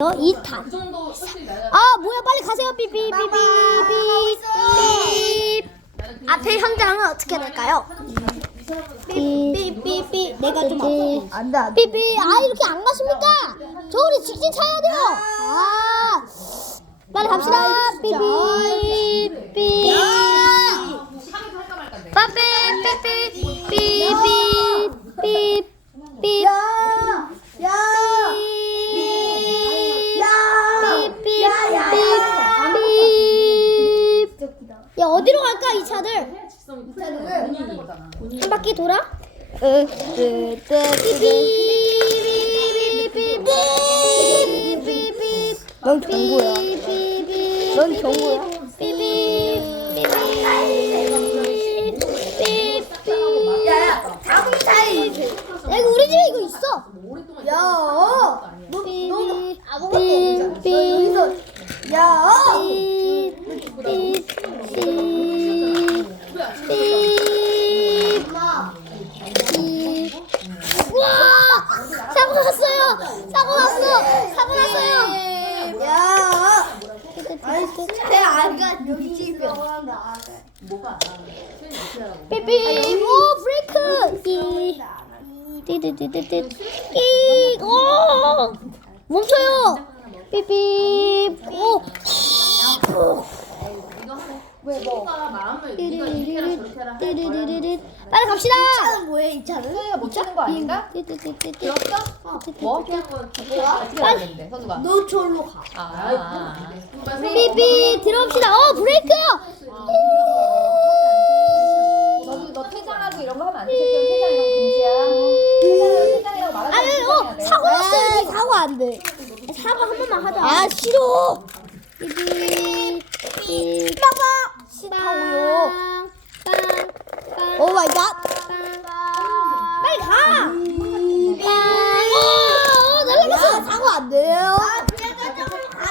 어, 2탄 아 뭐야 빨리 가세요. 삐삐삐삐삐삐 앞에 현장은 어떻게 될까요? 삐삐삐삐. 내가 좀 안돼 안돼. 삐삐. 아 이렇게 안 가십니까? 저 우리 직진 차야 돼요. 아. 빨리 갑시다. 삐삐삐삐. 삐삐. 어디로 갈까 이 차들? 한 바퀴 돌아? 넌 경고야. 넌 경고야. 야야 자동차에 이거 우리 집에 이거 있어. 야. 사고 났어요. 사고 났어. 사고 났어요. 야, 아니 내 아가 여기 집에. 뭐가 삐삐 오 브레이크. 이 띠띠띠띠띠. 이오. 멈춰요. 삐삐 오 뭐? 마음을 네가 이렇게 해라 저렇게 해라 할 거야. 띠리리리리 빨리 갑시다 차는 뭐야 이 차는? 못 찾는 거 아닌가? 띠띠띠띠띠 들었어? 뭐? 이렇게 한번 어떻게 해야 되는데, 선우가? 너 절로 가. 아, 아, 삐삐 들어옵시다 어 브레이크요 너도 너 퇴장하고 이런 거 하면 안 돼. 퇴장 이런 거 금지야. 퇴장이라고 말하지 아니 어 사고 났어요 니 사고 안 돼 사고 한 번만 하자 아 싫어 삐삐 삐 빨